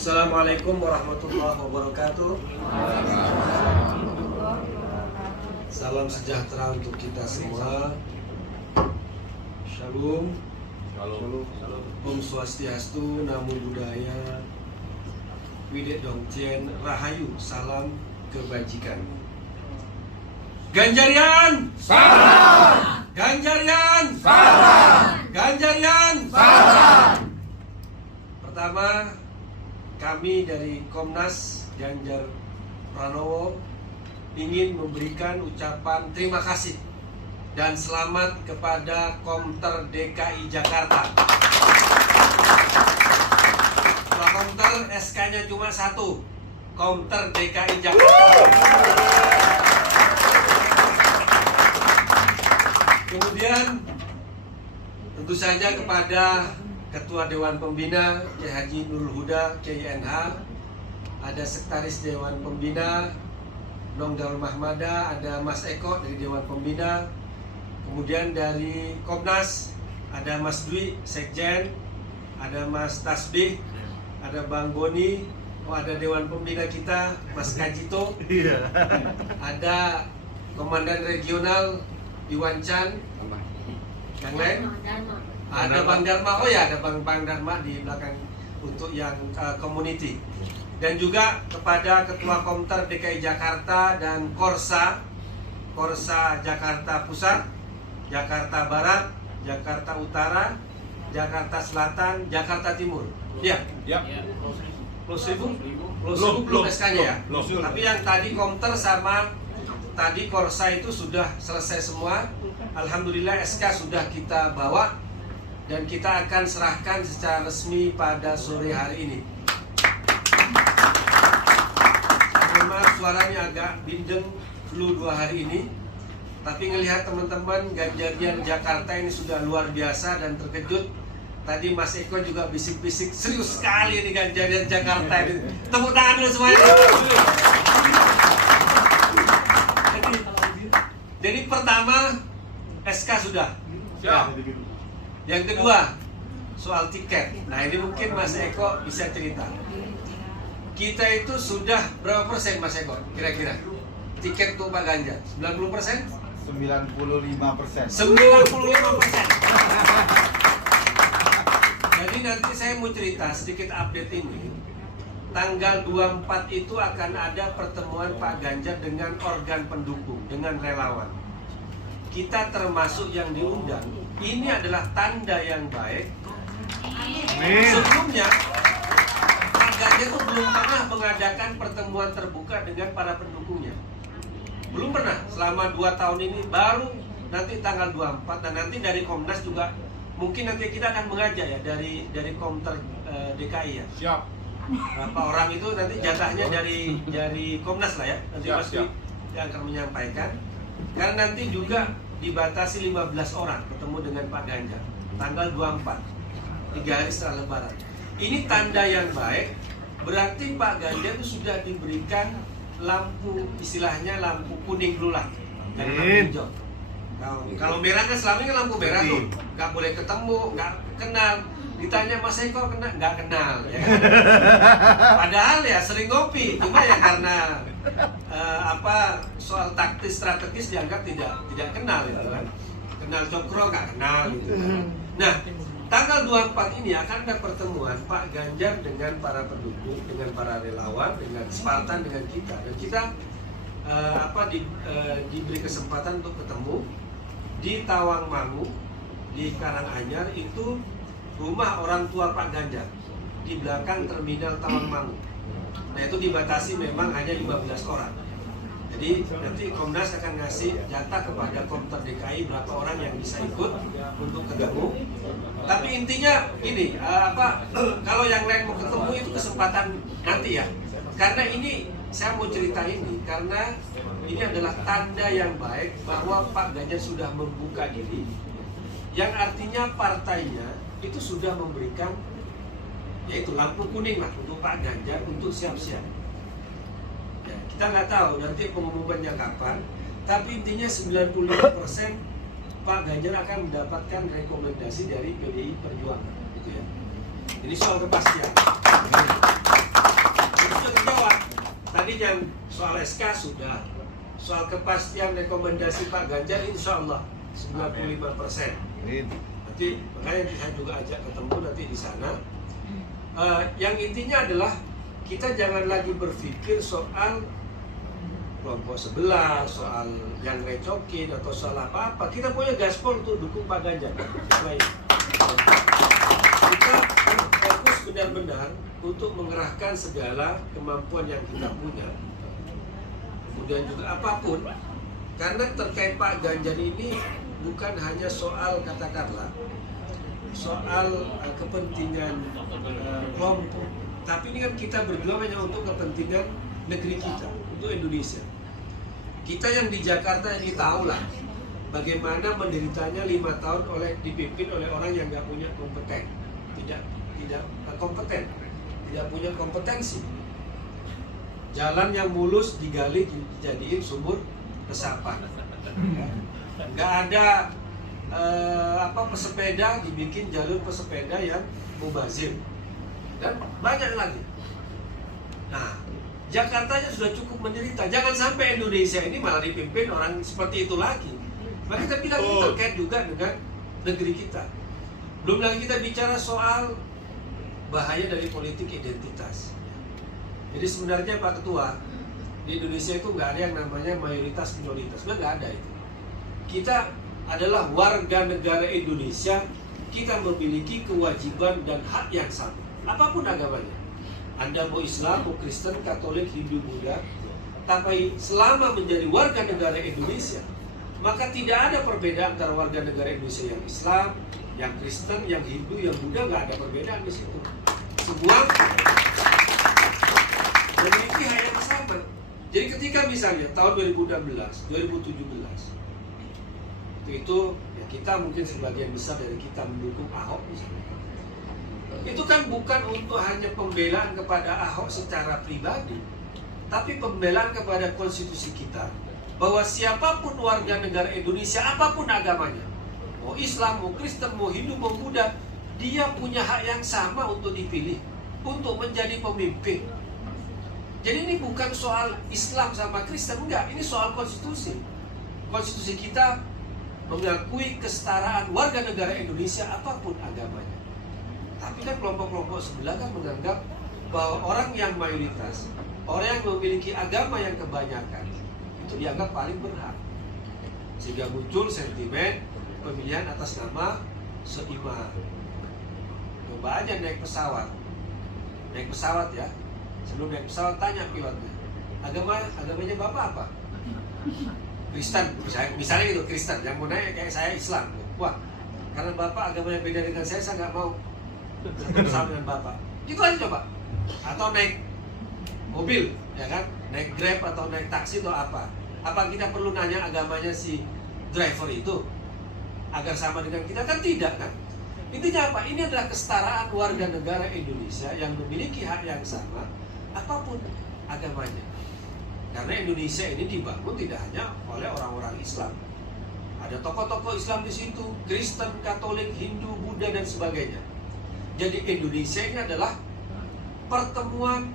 Assalamualaikum warahmatullahi wabarakatuh. Salam sejahtera untuk kita semua. Shalom. Om Swastiastu, Namo Buddhaya, Widek Dongtien, Rahayu, salam kebajikan. Ganjarian, Salam! Ganjarian, Salam! Ganjarian. Salam! Pertama, kami dari Komnas Ganjar Pranowo ingin memberikan ucapan terima kasih dan selamat kepada Komter DKI Jakarta. Ketua Komter SK-nya cuma satu, Komter DKI Jakarta. Kemudian tentu saja kepada Ketua Dewan Pembina Kiai Haji Nurul Huda KINH, ada Sekretaris Dewan Pembina Nong Darul Mahmada, ada Mas Eko dari Dewan Pembina, kemudian dari Komnas ada Mas Dwi Sekjen, ada Mas Tasbih, ada Bang Boni, ada Dewan Pembina kita Mas Kajito, ada Komandan Regional Iwan Chan, yang lain ada Bang Dharma. Oh ya, ada Bang Dharma di belakang untuk yang community. Dan juga kepada Ketua Komter DKI Jakarta dan Korsa Jakarta Pusat, Jakarta Barat, Jakarta Utara, Jakarta Selatan, Jakarta Timur. Ya, belum SK-nya ya. Tapi yang tadi Komter sama tadi Korsa itu sudah selesai semua. Alhamdulillah SK sudah kita bawa dan kita akan serahkan secara resmi pada sore hari ini. Memang suaranya agak bindeng flu 2 hari ini, tapi ngelihat teman-teman Ganjarian Jakarta ini sudah luar biasa dan terkejut. Tadi Mas Eko juga bisik-bisik, serius sekali ini Ganjarian Jakarta ini. Tepuk tangan dulu semuanya. Jadi pertama SK sudah. Siap. Yang kedua soal tiket. Nah ini mungkin Mas Eko bisa cerita. Kita itu sudah berapa persen Mas Eko kira-kira tiket untuk Pak Ganjar? 90%? 95%. 95%. Jadi nanti saya mau cerita sedikit update ini. Tanggal 24 itu akan ada pertemuan Pak Ganjar dengan organ pendukung, dengan relawan. Kita termasuk yang diundang. Ini adalah tanda yang baik. Sebelumnya Pak Ganjar itu belum pernah mengadakan pertemuan terbuka dengan para pendukungnya. Belum pernah. Selama 2 tahun ini baru nanti tanggal 24. Dan nanti dari Komnas juga mungkin nanti kita akan mengajak ya dari Komter DKI ya. Siap. Berapa orang itu nanti jatahnya dari Komnas lah ya. Nanti Siap, Mas Dwi yang akan menyampaikan. Karena nanti juga dibatasi 15 orang bertemu dengan Pak Ganjar tanggal 24, 3 hari setelah Lebaran. Ini tanda yang baik, berarti Pak Ganjar itu sudah diberikan lampu, istilahnya lampu kuning dulu lah, jangan lampu hijau. Kalau merah kan selama ini lampu merah tuh, nggak boleh ketemu, nggak kenal. Ditanya Mas Eko kenal, nggak kenal ya kan? Padahal ya sering ngopi, cuma ya karena soal taktis strategis dianggap tidak kenal gitu kan. Kenal cokro nggak kenal gitu kan. Nah, tanggal 24 ini akan ada pertemuan Pak Ganjar dengan para pendukung, dengan para relawan, dengan Spartan, dengan kita. Dan kita diberi kesempatan untuk ketemu di Tawangmangu, di Karanganyar, itu rumah orang tua Pak Ganjar di belakang terminal Tawangmangu. Nah itu dibatasi memang hanya 15 orang. Jadi nanti Komnas akan ngasih jatah kepada Komter DKI berapa orang yang bisa ikut untuk ketemu. Tapi intinya ini kalau yang lain mau ketemu itu kesempatan nanti ya. Karena ini saya mau cerita ini karena ini adalah tanda yang baik bahwa Pak Ganjar sudah membuka diri, yang artinya partainya itu sudah memberikan yaitu lampu kuning lah untuk Pak Ganjar untuk siap-siap. Ya, kita nggak tahu nanti pengumumannya kapan, tapi intinya 95% Pak Ganjar akan mendapatkan rekomendasi dari PDI Perjuangan, gitu ya. Ini soal kepastian. yang soal SK sudah, soal kepastian rekomendasi Pak Ganjar insya Allah 95%. Nanti makanya saya juga ajak ketemu nanti di sana. Yang intinya adalah kita jangan lagi berpikir soal kelompok sebelah, soal yang recokin atau soal apa-apa. Kita punya gaspol untuk dukung Pak Ganjar. Kita fokus benar-benar untuk mengerahkan segala kemampuan yang kita punya. Kemudian juga apapun, karena terkait Pak Ganjar ini bukan hanya soal katakanlah soal kepentingan kelompok, tapi ini kan kita berjuang hanya untuk kepentingan negeri kita, untuk Indonesia. Kita yang di Jakarta ini tahu lah bagaimana menderitanya 5 tahun dipimpin oleh orang yang nggak punya kompeten, tidak kompeten, tidak punya kompetensi. Jalan yang mulus digali dijadiin sumur resapan. Nggak ada pesepeda dibikin jalur pesepeda yang mubazir, dan banyak lagi. Nah, Jakartanya sudah cukup menderita. Jangan sampai Indonesia ini malah dipimpin orang seperti itu lagi. Maka kita bilang ini terkait juga dengan negeri kita. Belum lagi kita bicara soal bahaya dari politik identitas. Jadi sebenarnya Pak Ketua, di Indonesia itu nggak ada yang namanya mayoritas minoritas. Sebenarnya nggak ada itu. Kita adalah warga negara Indonesia, kita memiliki kewajiban dan hak yang sama, apapun agamanya. Anda mau Islam, mau Kristen, Katolik, Hindu, Buddha, tapi selama menjadi warga negara Indonesia, maka tidak ada perbedaan antara warga negara Indonesia yang Islam, yang Kristen, yang Hindu, yang Buddha, nggak ada perbedaan di situ. Semua memiliki hak yang sama. Jadi ketika misalnya tahun 2016, 2017, itu ya kita mungkin sebagian besar dari kita mendukung Ahok misalnya. Itu kan bukan untuk hanya pembelaan kepada Ahok secara pribadi, tapi pembelaan kepada konstitusi kita, bahwa siapapun warga negara Indonesia, apapun agamanya, mau Islam, mau Kristen, mau Hindu, mau Buddha, dia punya hak yang sama untuk dipilih, untuk menjadi pemimpin. Jadi ini bukan soal Islam sama Kristen, enggak, ini soal konstitusi. Konstitusi kita mengakui kesetaraan warga negara Indonesia apapun agamanya. Tapi kan kelompok-kelompok sebelah kan menganggap bahwa orang yang mayoritas, orang yang memiliki agama yang kebanyakan, itu dianggap paling berhak. Sehingga muncul sentimen pemilihan atas nama seiman. Coba aja naik pesawat ya. Sebelum naik pesawat tanya pilotnya, agamanya Bapak apa? Kristen, misalnya gitu, Kristen. Yang mau naik kayak saya Islam. Wah, karena Bapak agamanya beda dengan saya nggak mau bersama dengan Bapak. Gitu aja coba. Atau naik mobil, ya kan? Naik Grab atau naik taksi atau apa? Apa kita perlu nanya agamanya si driver itu agar sama dengan kita? Kan tidak kan? Intinya apa? Ini adalah kesetaraan warga negara Indonesia yang memiliki hak yang sama apapun agamanya. Karena Indonesia ini dibangun tidak hanya oleh orang-orang Islam. Ada tokoh-tokoh Islam di situ, Kristen, Katolik, Hindu, Buddha dan sebagainya. Jadi Indonesia ini adalah pertemuan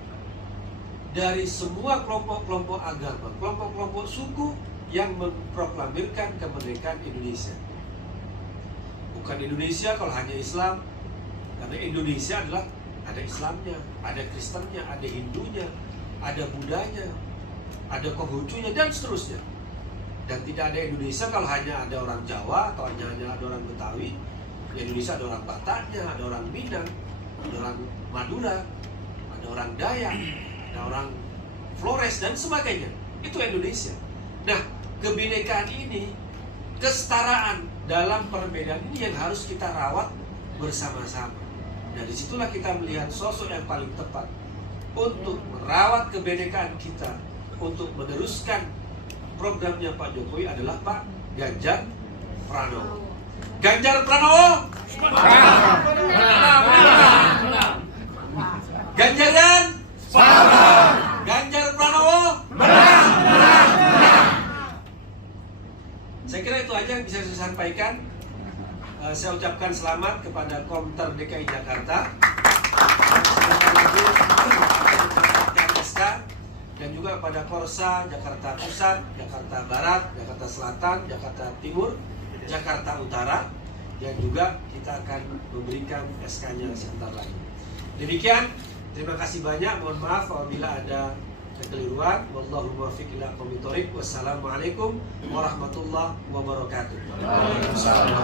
dari semua kelompok-kelompok agama, kelompok-kelompok suku yang memproklamirkan kemerdekaan Indonesia. Bukan Indonesia kalau hanya Islam, karena Indonesia adalah ada Islamnya, ada Kristennya, ada Hindunya, ada Buddhanya, ada Konghucunya dan seterusnya. Dan tidak ada Indonesia kalau hanya ada orang Jawa atau hanya ada orang Betawi. Di Indonesia ada orang Bataknya, ada orang Minang, ada orang Madura, ada orang Dayak, ada orang Flores dan sebagainya. Itu Indonesia. Nah, kebinekaan ini, kesetaraan dalam perbedaan ini yang harus kita rawat bersama-sama. Nah, disitulah kita melihat sosok yang paling tepat untuk merawat kebinekaan kita, untuk meneruskan programnya Pak Jokowi adalah Pak Ganjar Pranowo. Ganjar Pranowo. Ganjaran. Ganjar Pranowo. Saya kira itu aja yang bisa saya sampaikan. Saya ucapkan selamat kepada Komter DKI Jakarta dan juga kepada Korsa, Jakarta Pusat, Jakarta Barat, Jakarta Selatan, Jakarta Timur, Jakarta Utara, yang juga kita akan memberikan SK-nya sebentar lagi. Demikian, terima kasih banyak. Mohon maaf apabila ada kekeliruan. Wallahu muwaffiq ila aqwamit thoriq. Wassalamualaikum warahmatullahi wabarakatuh. Waalaikumsalam.